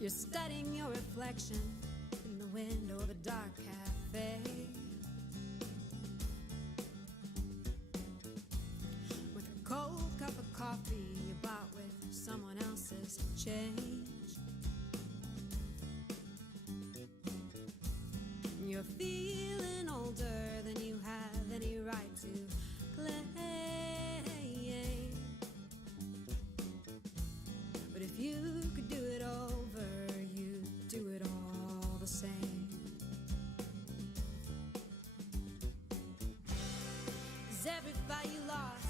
You're studying your reflection in the window of a dark cafe, with a cold cup of coffee you bought with someone else's change. You're feeling older than you have any right to claim. But if you could do it over, you'd do it all the same. 'Cause every fight you lost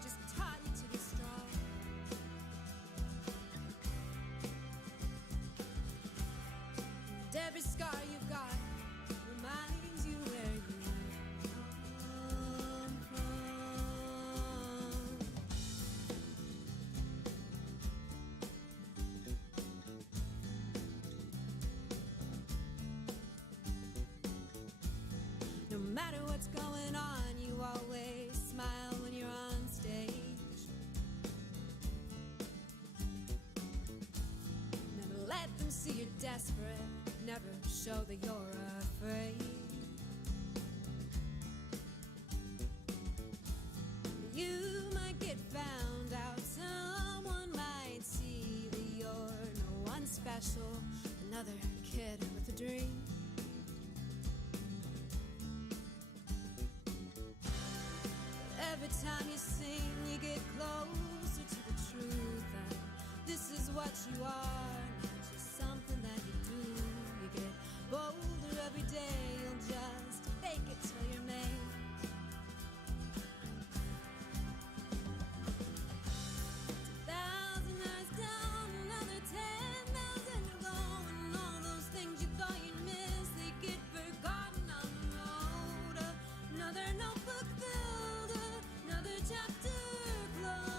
just taught you to be strong. And every scar you've got reminds you where you come from. No matter what's going on, you always smile when you're on stage. Never let them see you're desperate. Never show that you're afraid. You might get found out. Someone might see that you're no one special, another kid with a dream. Every time you sing, you get closer to the truth. And this is what you are, not just something that you do. You get bolder every day, you'll just fake it till you're made. 2,000 hours down, another 10,000 to go. And all those things you thought you'd miss, they get forgotten on the road. Another notebook filled, another chapter closed.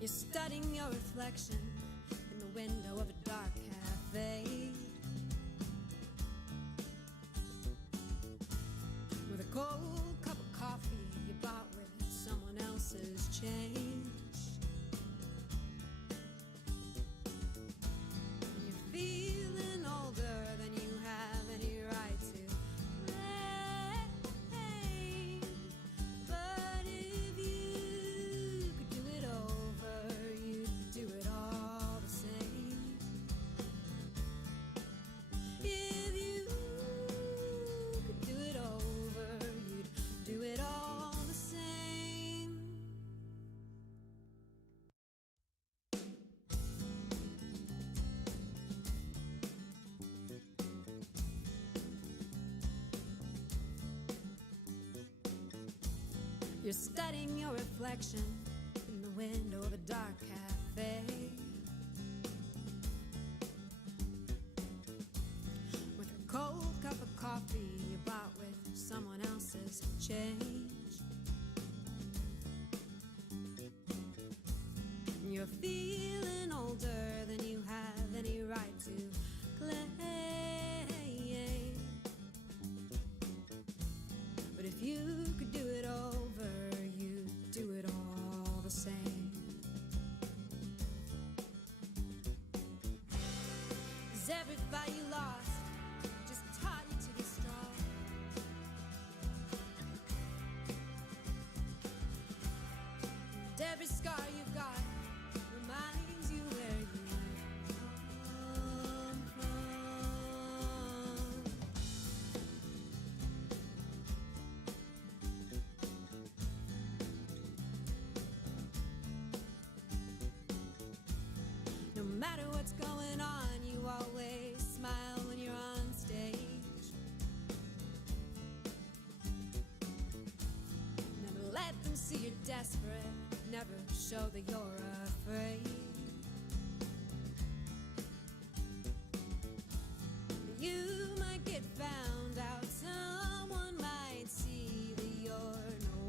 You're studying your reflection in the window of a dark cafe, with a cold cup of coffee you bought with someone else's change. And you're feeling older than you have any right to claim. But if you could do it over, you'd do it all the same. If you could do it over, you'd do it all the same. You're studying your reflection in the window of a dark cafe, with a cold cup of coffee you bought with someone else's change. You're feeling older than you have any right to claim. But if you could do it over, you'd do it all the same. 'Cause every fight you lost just taught you to be strong. And every scar you've got reminds you where you come from. No matter what's going on, you always smile when you're on stage. Never let them see you're desperate. Never show that you're afraid. You might get found out. Someone might see that you're no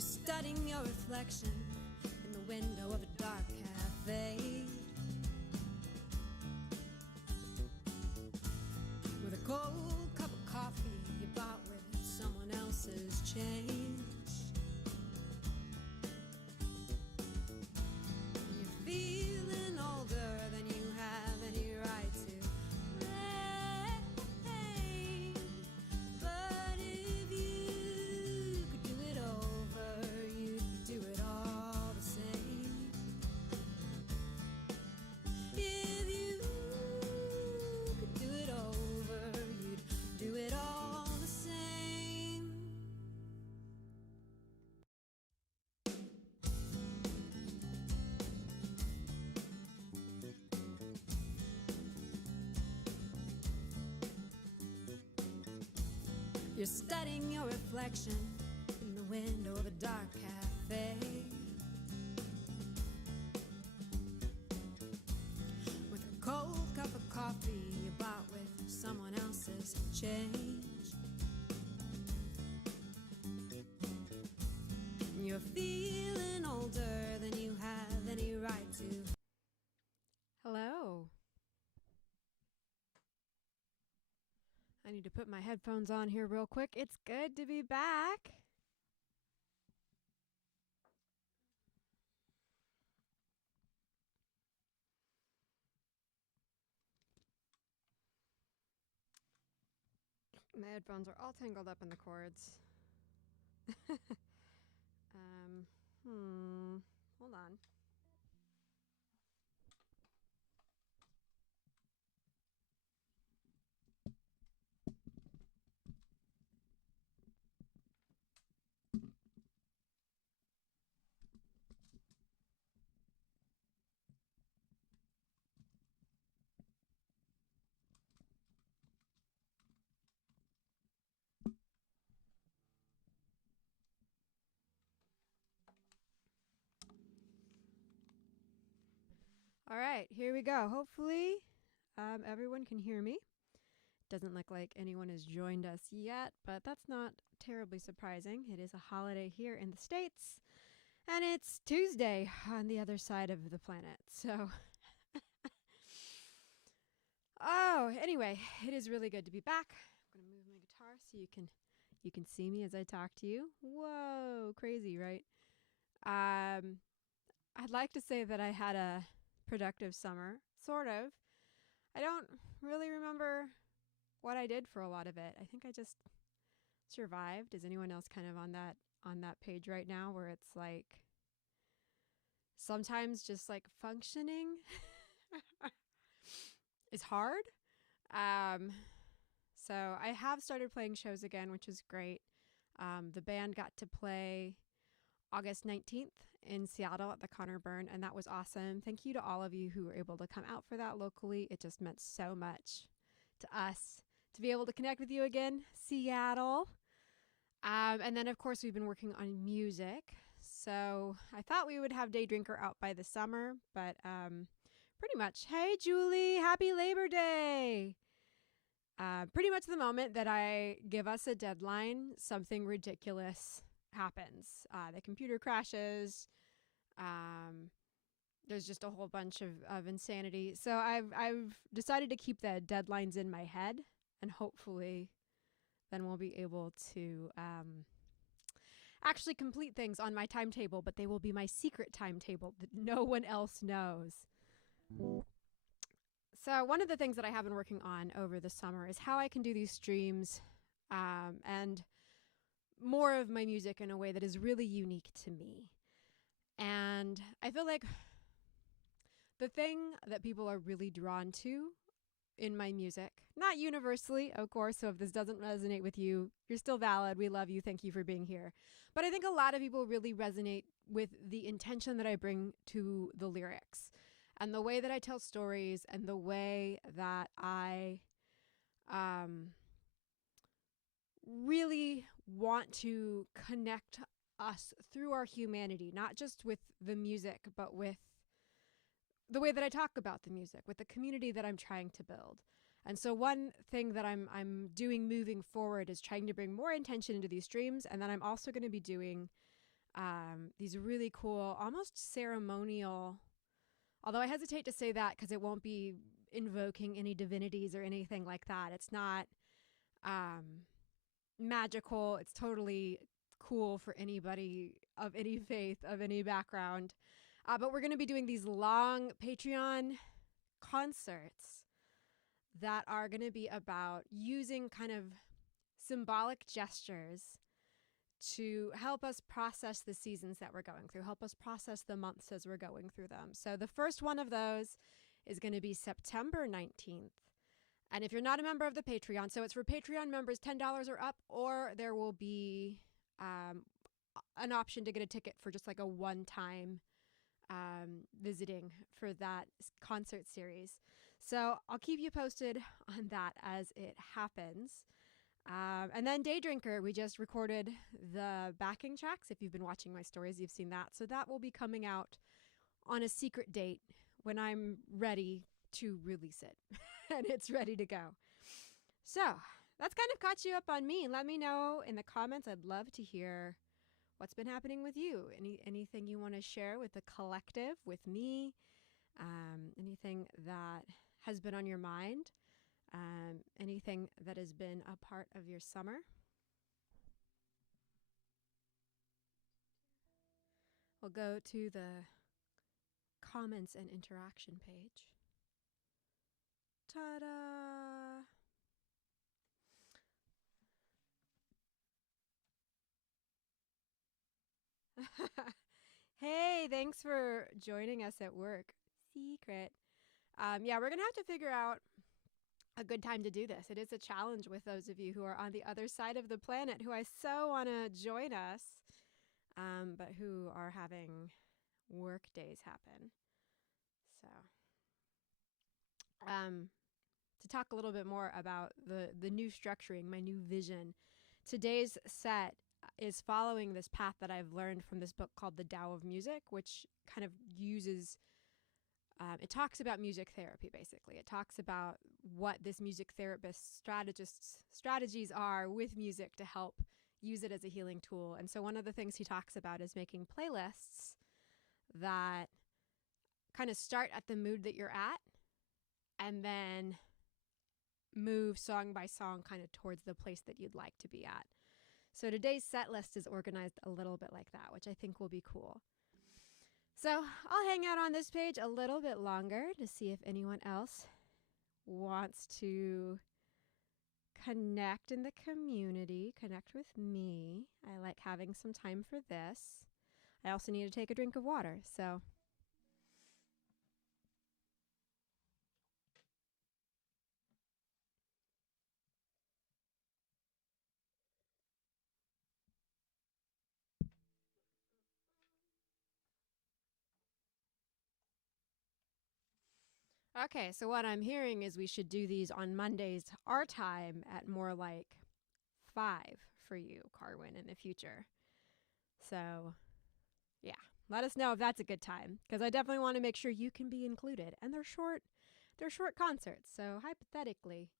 You're studying your reflection in the window of a dark cafe, with a cold cup of coffee you bought with someone else's change. You're feeling older than you have any right to claim, but if you could do it over, you'd do it all the same. If you could do it over, you'd do it all the same. You're studying your reflection in the window of a dark cafe, with a cold cup of coffee you bought with someone else's change. You're feeling older than you have any right to. Hello. I need to put my headphones on here real quick. It's good to be back. My headphones are all tangled up in the cords. Hold on. All right, here we go. Hopefully, everyone can hear me. Doesn't look like anyone has joined us yet, but that's not terribly surprising. It is a holiday here in the States, and it's Tuesday on the other side of the planet. So, anyway, it is really good to be back. I'm gonna move my guitar so you can see me as I talk to you. Whoa, crazy, right? I'd like to say that I had a productive summer, sort of. I don't really remember what I did for a lot of it. I think I just survived. Is anyone else kind of on that page right now where it's like sometimes just like functioning is hard? So I have started playing shows again, which is great. The band got to play August 19th in Seattle at the Connor Burn, and that was awesome. Thank you to all of you who were able to come out for that locally. It just meant so much to us to be able to connect with you again, Seattle. And then, of course, we've been working on music. So I thought we would have Day Drinker out by the summer, but pretty much, hey, Julie, happy Labor Day. Pretty much the moment that I give us a deadline, something ridiculous happens. The computer crashes. There's just a whole bunch of insanity. So I've decided to keep the deadlines in my head, and hopefully then we'll be able to actually complete things on my timetable, but they will be my secret timetable that no one else knows. So one of the things that I have been working on over the summer is how I can do these streams and more of my music in a way that is really unique to me. And I feel like the thing that people are really drawn to in my music, not universally, of course, so if this doesn't resonate with you, you're still valid. We love you. Thank you for being here. But I think a lot of people really resonate with the intention that I bring to the lyrics and the way that I tell stories and the way that I really want to connect us through our humanity, not just with the music, but with the way that I talk about the music, with the community that I'm trying to build. And so one thing that I'm doing moving forward is trying to bring more intention into these streams, and then I'm also going to be doing these really cool, almost ceremonial, although I hesitate to say that because it won't be invoking any divinities or anything like that. It's not magical. It's totally cool for anybody of any faith, of any background. But we're going to be doing these long Patreon concerts that are going to be about using kind of symbolic gestures to help us process the seasons that we're going through, help us process the months as we're going through them. So the first one of those is going to be September 19th. And if you're not a member of the Patreon, so it's for Patreon members $10 or up, or there will be an option to get a ticket for just like a one-time visiting for that concert series. So I'll keep you posted on that as it happens. And then Day Drinker, we just recorded the backing tracks. If you've been watching my stories, you've seen that. So that will be coming out on a secret date when I'm ready to release it and it's ready to go. So that's kind of caught you up on me. Let me know in the comments. I'd love to hear what's been happening with you. Anything you want to share with the collective, with me, anything that has been on your mind, anything that has been a part of your summer. We'll go to the comments and interaction page. Ta-da! Hey, thanks for joining us at work. Secret. Yeah, we're going to have to figure out a good time to do this. It is a challenge with those of you who are on the other side of the planet who I so want to join us, but who are having work days happen. So, to talk a little bit more about the new structuring, my new vision, today's set is following this path that I've learned from this book called The Tao of Music, which kind of uses, it talks about music therapy, basically. It talks about what this music therapist's strategies are with music to help use it as a healing tool. And so one of the things he talks about is making playlists that kind of start at the mood that you're at and then move song by song kind of towards the place that you'd like to be at. So today's set list is organized a little bit like that, which I think will be cool. So I'll hang out on this page a little bit longer to see if anyone else wants to connect in the community, connect with me. I like having some time for this. I also need to take a drink of water, so. Okay, so what I'm hearing is we should do these on Mondays, our time, at more like 5 for you, Carwin, in the future. So, yeah, let us know if that's a good time, because I definitely want to make sure you can be included. And they're short concerts, so hypothetically,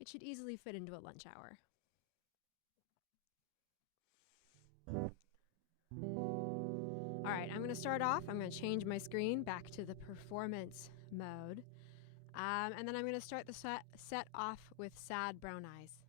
it should easily fit into a lunch hour. All right, I'm going to start off. I'm going to change my screen back to the performance mode. And then I'm going to start the set off with Sad Brown Eyes.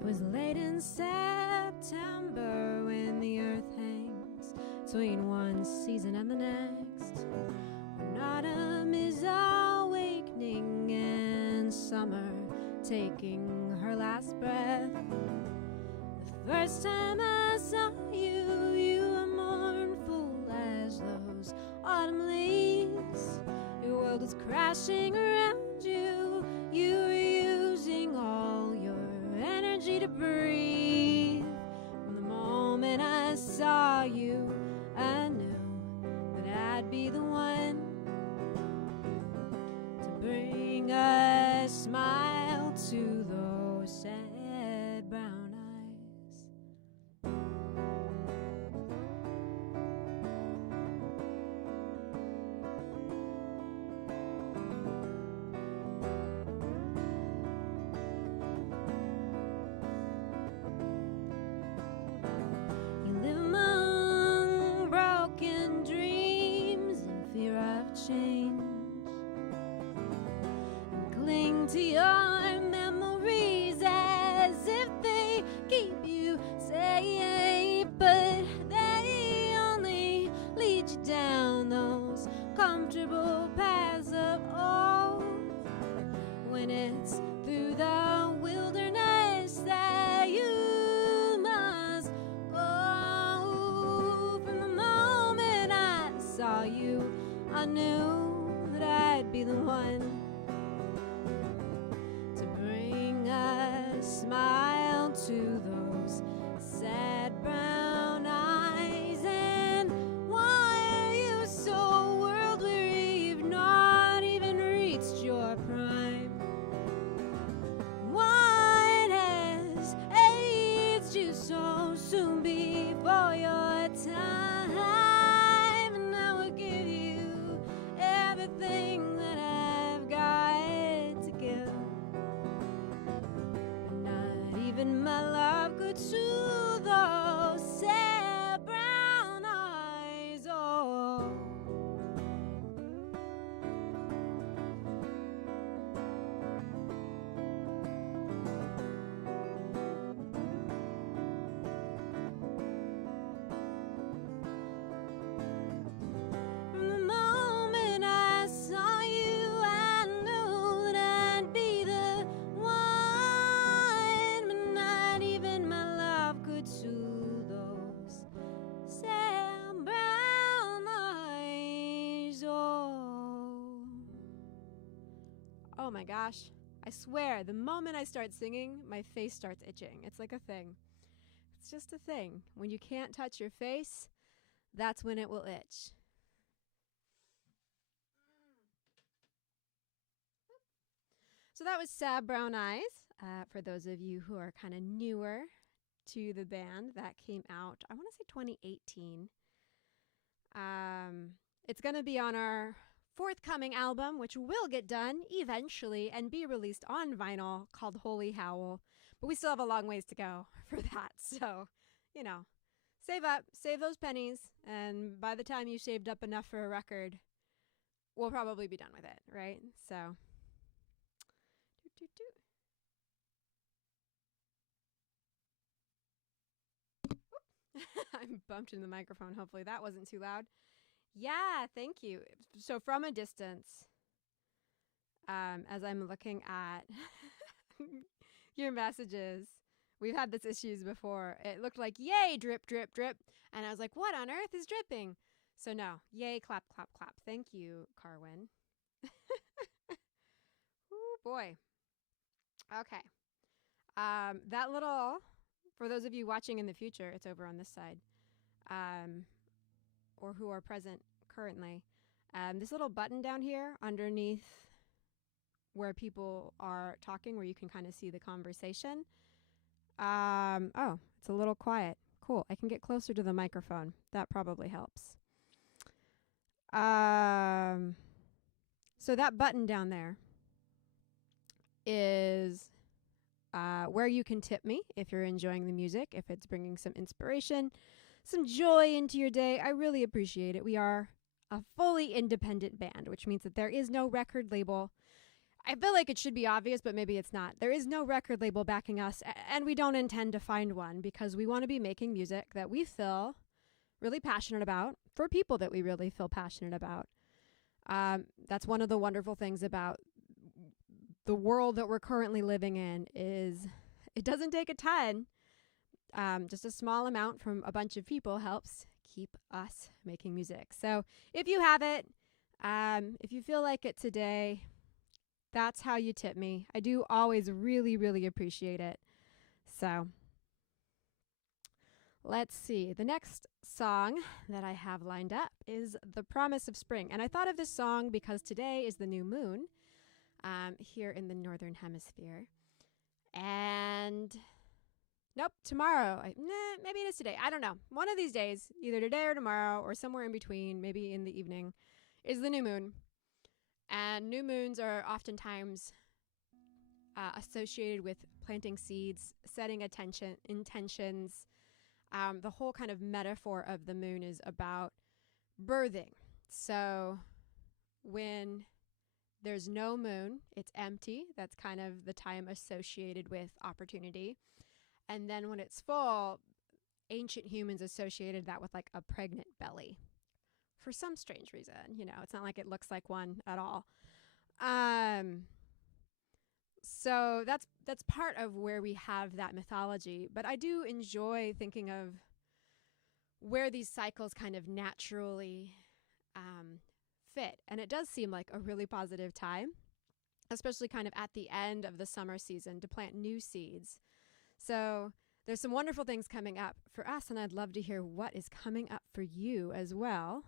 It was late in September when the earth hangs between one season and the next, when autumn is awakening and summer taking her last breath. The first time I saw you, you were mournful as those autumn leaves. Your world was crashing around you. You were using all your energy to breathe. From the moment I saw you, I knew that I'd be the one to bring us to your memories as if they keep you safe, but they only lead you down those comfortable paths of old. When it's through the wilderness that you must go. From the moment I saw you, I knew that I'd be the one to bring a smile to those sad brown eyes. And why are you so world weary? You've not even reached your prime. What has aged you so soon before your time? And I will give you everything that I've got to give, but not even my love could soothe those sad brown eyes. Oh. From the moment I saw you, I knew that I'd be the one, but not even my love could soothe those sad brown eyes. Oh my gosh. I swear, the moment I start singing, my face starts itching. It's like a thing. It's just a thing. When you can't touch your face, that's when it will itch. So that was Sad Brown Eyes. For those of you who are kind of newer to the band, that came out, I want to say 2018. It's going to be on our forthcoming album, which will get done eventually and be released on vinyl, called Holy Howl. But we still have a long ways to go for that. So, you know, save up, save those pennies, and by the time you saved up enough for a record, we'll probably be done with it, right? So, I bumped into the microphone. Hopefully that wasn't too loud. Yeah, thank you. So from a distance, as I'm looking at your messages, we've had this issues before. It looked like, yay, drip, drip, drip. And I was like, what on earth is dripping? So no, yay, clap, clap, clap. Thank you, Carwin. Ooh, boy. Okay. That little, for those of you watching in the future, it's over on this side, or who are present currently. This little button down here underneath where people are talking, where you can kind of see the conversation. Oh, it's a little quiet. Cool. I can get closer to the microphone. That probably helps. So that button down there is where you can tip me if you're enjoying the music, if it's bringing some inspiration, some joy into your day. I really appreciate it. We are a fully independent band, which means that there is no record label. I feel like it should be obvious, but maybe it's not. There is no record label backing us, and we don't intend to find one, because we want to be making music that we feel really passionate about for people that we really feel passionate about. That's one of the wonderful things about the world that we're currently living in, is it doesn't take a ton. Just a small amount from a bunch of people helps keep us making music. So if you have it, if you feel like it today, that's how you tip me. I do always really, really appreciate it. So let's see. The next song that I have lined up is The Promise of Spring. And I thought of this song because today is the new moon here in the Northern Hemisphere. And nope, tomorrow. Maybe it is today. I don't know. One of these days, either today or tomorrow or somewhere in between, maybe in the evening, is the new moon. And new moons are oftentimes associated with planting seeds, setting intentions. The whole kind of metaphor of the moon is about birthing. So when There's no moon. It's empty. That's kind of the time associated with opportunity. And then when it's full, ancient humans associated that with like a pregnant belly for some strange reason. It's not like it looks like one at all. So that's part of where we have that mythology. But I do enjoy thinking of where these cycles kind of naturally fit. And it does seem like a really positive time, especially kind of at the end of the summer season to plant new seeds. So there's some wonderful things coming up for us, and I'd love to hear what is coming up for you as well.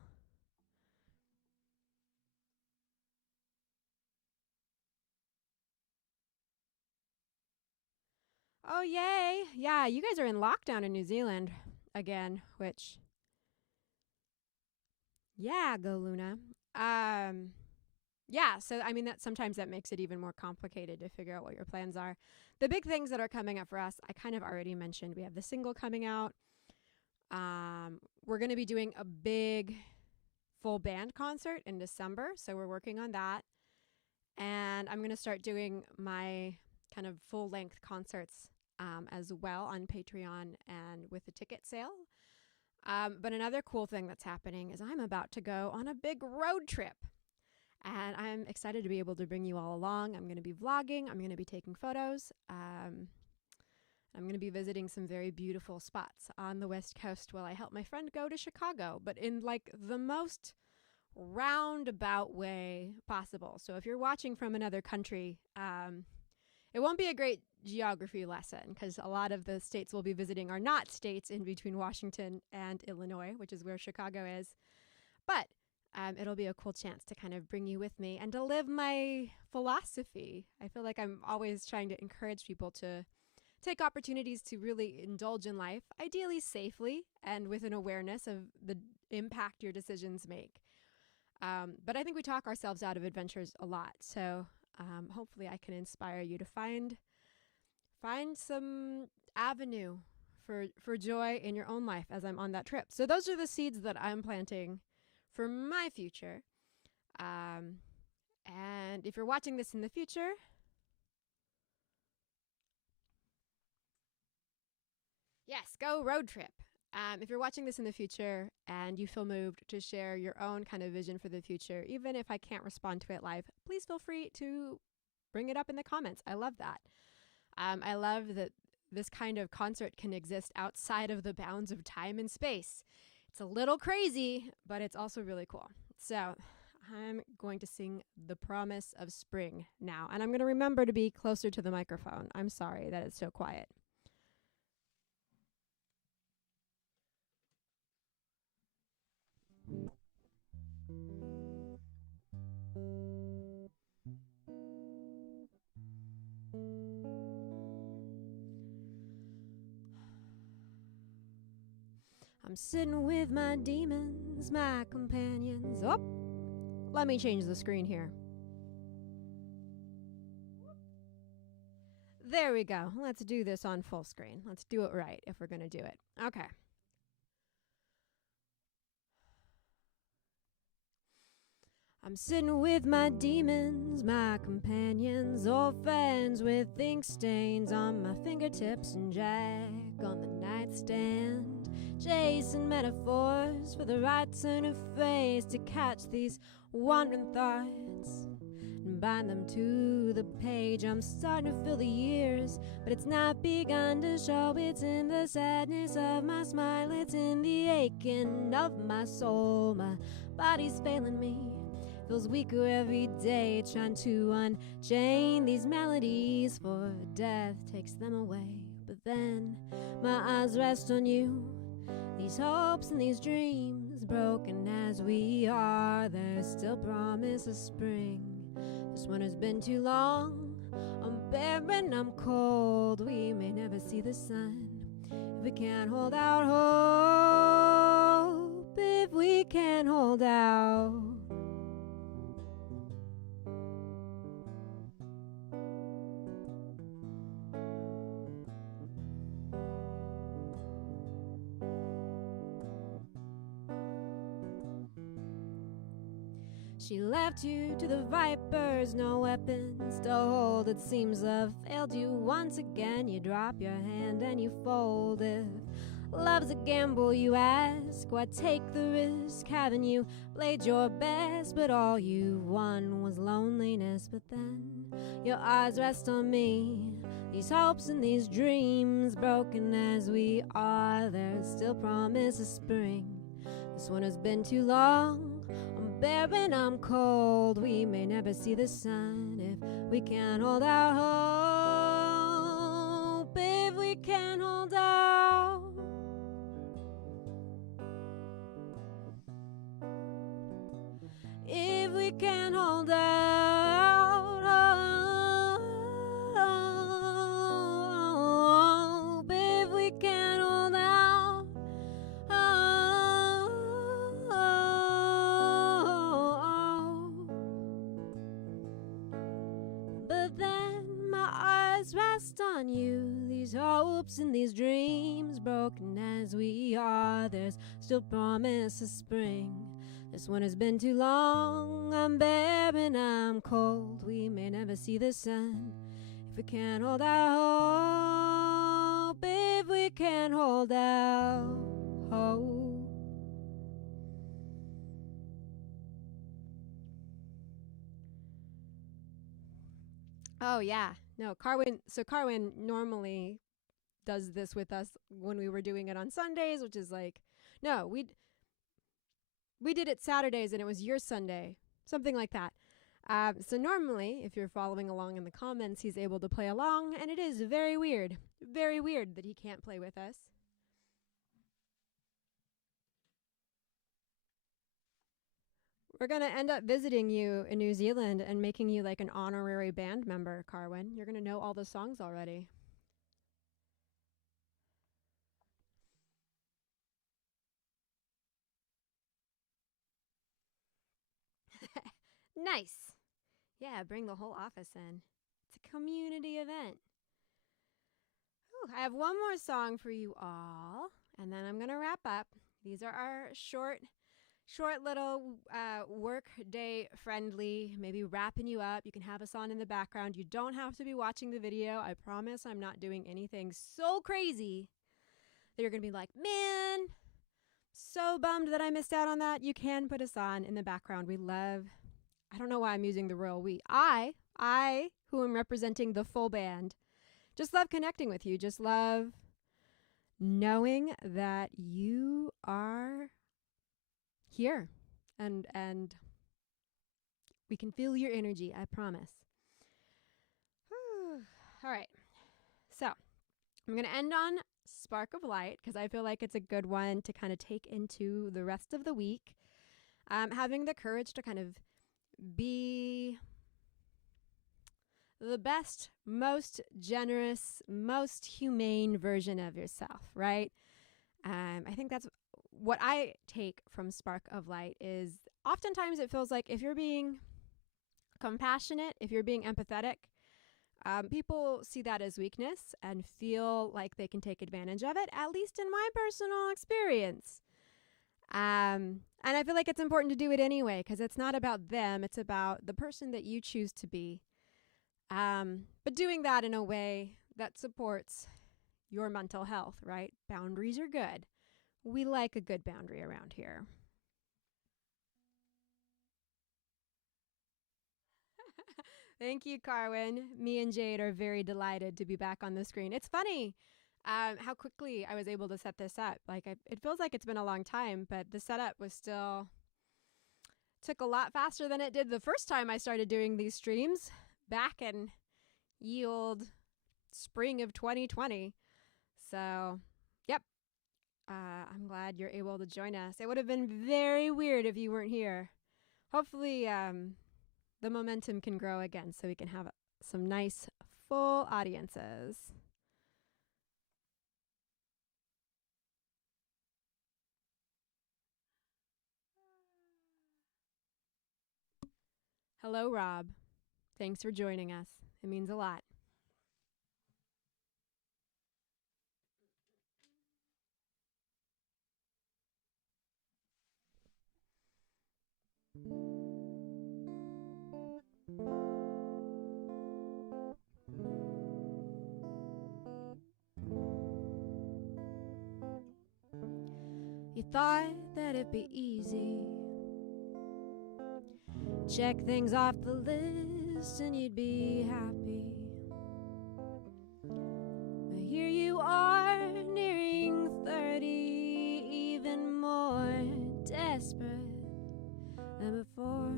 Oh, yay. Yeah, you guys are in lockdown in New Zealand again, which, yeah, go Luna. Yeah, so I mean that sometimes that makes it even more complicated to figure out what your plans are. The big things that are coming up for us, I kind of already mentioned. We have the single coming out. We're going to be doing a big full band concert in December, so we're working on that. And I'm going to start doing my kind of full-length concerts as well on Patreon and with the ticket sale. But another cool thing that's happening is I'm about to go on a big road trip. And I'm excited to be able to bring you all along. I'm going to be vlogging. I'm going to be taking photos. I'm going to be visiting some very beautiful spots on the West Coast while I help my friend go to Chicago, but in like the most roundabout way possible. So if you're watching from another country, it won't be a great geography lesson because a lot of the states we'll be visiting are not states in between Washington and Illinois, which is where Chicago is. But it'll be a cool chance to kind of bring you with me and to live my philosophy. I feel like I'm always trying to encourage people to take opportunities to really indulge in life, ideally safely and with an awareness of the impact your decisions make. But I think we talk ourselves out of adventures a lot. So hopefully I can inspire you to find some avenue for joy in your own life as I'm on that trip. So those are the seeds that I'm planting for my future. And if you're watching this in the future, yes, go road trip. If you're watching this in the future and you feel moved to share your own kind of vision for the future, even if I can't respond to it live, please feel free to bring it up in the comments. I love that. I love that this kind of concert can exist outside of the bounds of time and space. It's a little crazy, but it's also really cool. So I'm going to sing The Promise of Spring now, and I'm going to remember to be closer to the microphone. I'm sorry that it's so quiet. I'm sitting with my demons, my companions. Oh, let me change the screen here. There we go. Let's do this on full screen. Let's do it right if we're going to do it. Okay. I'm sitting with my demons, my companions, old friends with ink stains on my fingertips and Jack on the nightstand, chasing metaphors for the right turn of phrase to catch these wandering thoughts and bind them to the page. I'm starting to feel the years, but it's not begun to show. It's in the sadness of my smile, it's in the aching of my soul. My body's failing me, feels weaker every day, trying to unchain these melodies, for death takes them away. But then my eyes rest on you, these hopes and these dreams, broken as we are, there's still promise of spring. This winter's been too long, I'm barren, I'm cold, we may never see the sun if we can't hold out hope, if we can't hold out. She left you to the vipers, no weapons to hold. It seems love failed you once again. You drop your hand and you fold. If love's a gamble, you ask, why take the risk? Haven't you played your best? But all you won was loneliness. But then your eyes rest on me. These hopes and these dreams, broken as we are, there's still promise of spring. This one has been too long. I'm bare and I'm cold. We may never see the sun if we can't hold our hope. If we can't hold out. If we can't hold out. Hope. If we can't hold out. But then my eyes rest on you. These hopes and these dreams, broken as we are, there's still promise of spring. This one has been too long. I'm bare and I'm cold. We may never see the sun if we can't hold out hope. If we can't hold out hope. Oh yeah. No, Carwin normally does this with us when we were doing it on Sundays, which is like, no, we did it Saturdays and it was your Sunday, something like that. So normally, if you're following along in the comments, he's able to play along, and it is very weird that he can't play with us. We're going to end up visiting you in New Zealand and making you like an honorary band member, Carwin. You're going to know all the songs already. Nice. Yeah, bring the whole office in. It's a community event. Ooh, I have one more song for you all, and then I'm going to wrap up. These are our short little work day friendly, maybe wrapping you up. You can have us on in the background. You don't have to be watching the video. I promise I'm not doing anything so crazy that you're going to be like, man, so bummed that I missed out on that. You can put us on in the background. We love, I don't know why I'm using the royal we. I, who am representing the full band, just love connecting with you. Just love knowing that you are here and we can feel your energy, I promise. All right. So, I'm going to end on Spark of Light because I feel like it's a good one to kind of take into the rest of the week. Having the courage to kind of be the best, most generous, most humane version of yourself, right? I think that's what I take from Spark of Light is oftentimes it feels like if you're being compassionate, if you're being empathetic, people see that as weakness and feel like they can take advantage of it, at least in my personal experience. And I feel like it's important to do it anyway because it's not about them, it's about the person that you choose to be. But doing that in a way that supports your mental health, right? Boundaries are good. We like a good boundary around here. Thank you, Carwin. Me and Jade are very delighted to be back on the screen. It's funny how quickly I was able to set this up. Like, it feels like it's been a long time, but the setup was still took a lot faster than it did the first time I started doing these streams back in ye old spring of 2020. So, yep. I'm glad you're able to join us. It would have been very weird if you weren't here. Hopefully, the momentum can grow again so we can have some nice full audiences. Hello, Rob. Thanks for joining us. It means a lot. You thought that it'd be easy. Check things off the list and you'd be happy. But here you are, nearing 30, even more desperate than before.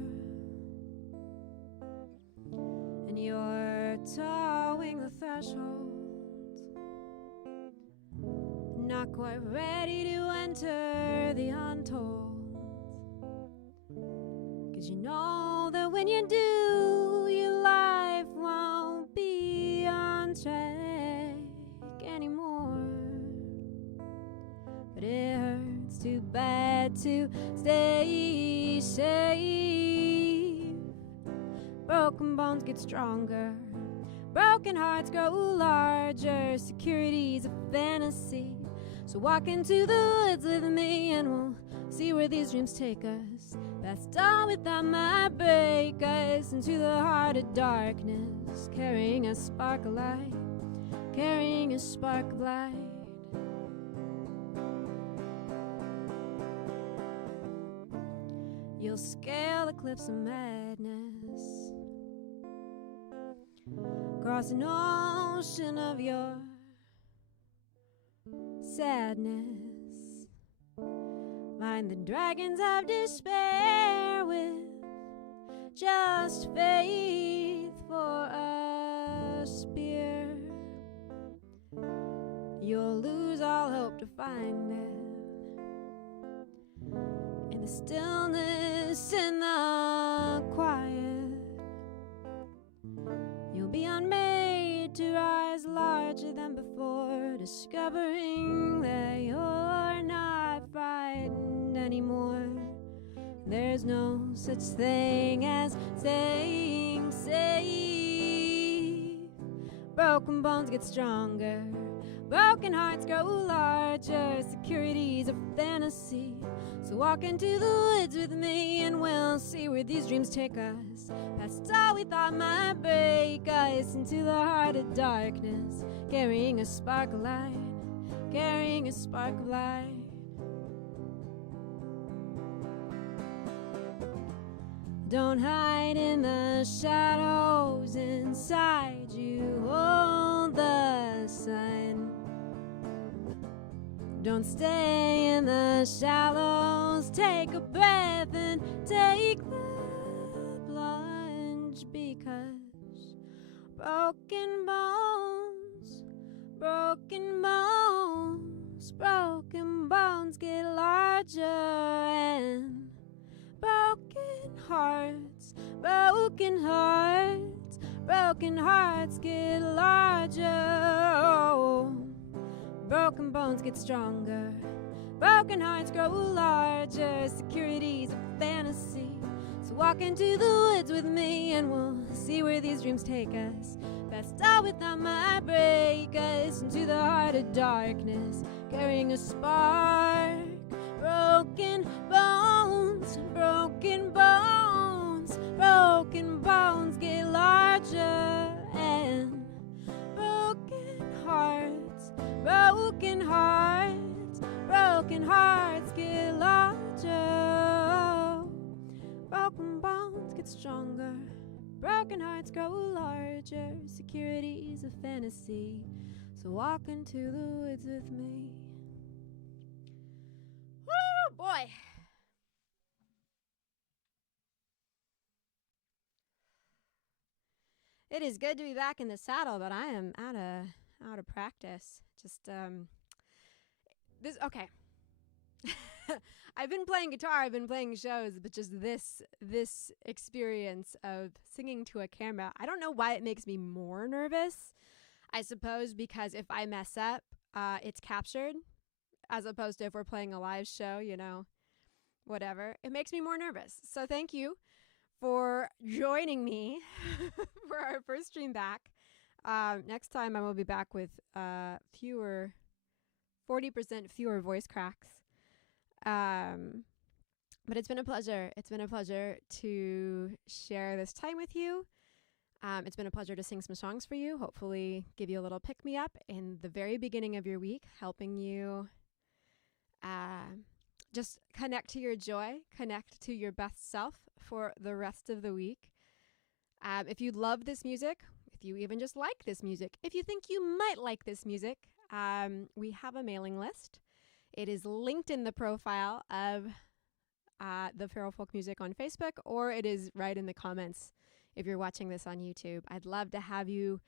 And you're towing the threshold, not quite ready to enter the untold. 'Cause you know that when you do, your life won't be on track anymore. But it hurts too bad to stay safe. Broken bones get stronger, broken hearts grow larger. Security's a fantasy, so walk into the woods with me and we'll see where these dreams take us. Past dawn without my break us into the heart of darkness, carrying a spark of light, carrying a spark of light. You'll scale the cliffs of madness, cross an ocean of your sadness. Find the dragons of despair with just faith for a spear. You'll lose all hope to find it in the stillness, in the quiet. You'll be unmade to rise larger than before, discovering that you're not frightened anymore. There's no such thing as staying safe. Broken bones get stronger, broken hearts grow larger. Security's a fantasy, so walk into the woods with me and we'll see where these dreams take us. Past all we thought might break us into the heart of darkness, carrying a spark of light, carrying a spark of light. Don't hide in the shadows inside you, hold the sun. Don't stay in the shallows, take a breath and take the plunge, because broken bones, broken bones, broken bones get larger, and broken hearts, broken hearts, broken hearts get larger. Oh. Broken bones get stronger, broken hearts grow larger. Security's a fantasy, so walk into the woods with me and we'll see where these dreams take us. Past all we thought might break us into the heart of darkness, carrying a spark. Broken bones, broken bones, broken bones get larger, and broken hearts, broken hearts, broken hearts get larger. Broken bones get stronger, broken hearts grow larger. Security's a fantasy, so walk into the woods with me. Woo, boy. It is good to be back in the saddle, but I am out of practice. Just this okay. I've been playing guitar, I've been playing shows, but just this experience of singing to a camera, I don't know why it makes me more nervous. I suppose because if I mess up, it's captured, as opposed to if we're playing a live show, you know, whatever. It makes me more nervous. So thank you for joining me for our first stream back. Next time I will be back with 40% fewer voice cracks. But it's been a pleasure. It's been a pleasure to share this time with you. It's been a pleasure to sing some songs for you, hopefully give you a little pick-me-up in the very beginning of your week, helping you just connect to your joy, connect to your best self for the rest of the week. If you love this music, if you even just like this music, if you think you might like this music, we have a mailing list. It is linked in the profile of the Feral Folk Music on Facebook, or it is right in the comments if you're watching this on YouTube. I'd love to have you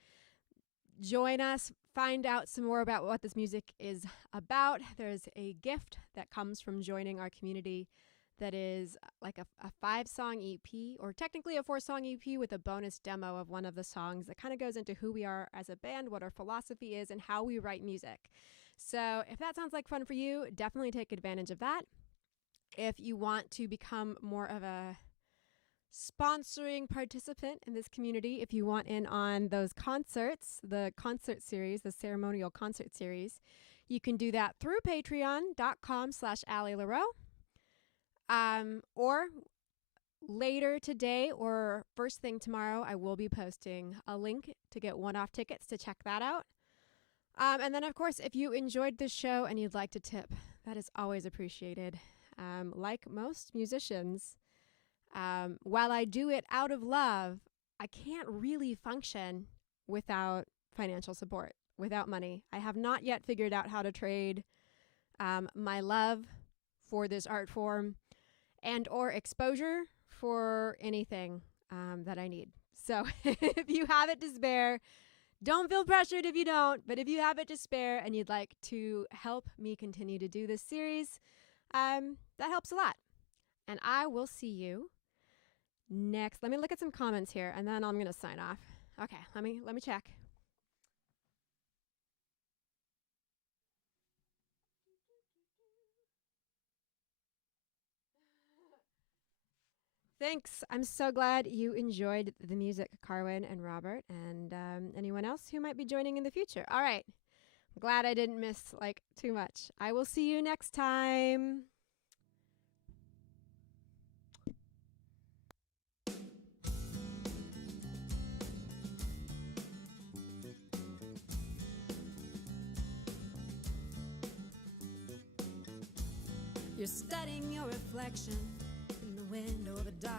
join us, find out some more about what this music is about. There's a gift that comes from joining our community that is like a 5-song EP, or technically a 4-song EP with a bonus demo of one of the songs that kind of goes into who we are as a band, what our philosophy is, and how we write music. So if that sounds like fun for you, definitely take advantage of that. If you want to become more of a sponsoring participant in this community, if you want in on those concerts, the concert series, the ceremonial concert series, you can do that through patreon.com/AllieLaRoe. Or later today or first thing tomorrow, I will be posting a link to get one-off tickets to check that out. And then, of course, if you enjoyed this show and you'd like to tip, that is always appreciated. Like most musicians, while I do it out of love, I can't really function without financial support, without money. I have not yet figured out how to trade my love for this art form and or exposure for anything that I need. So if you have it to spare, don't feel pressured if you don't, but if you have it to spare and you'd like to help me continue to do this series, that helps a lot. And I will see you next. Let me look at some comments here, and then I'm going to sign off. Okay, let me check. Thanks. I'm so glad you enjoyed the music, Carwin and Robert, and anyone else who might be joining in the future. All right. I'm glad I didn't miss too much. I will see you next time. You're studying your reflection in the window of a dark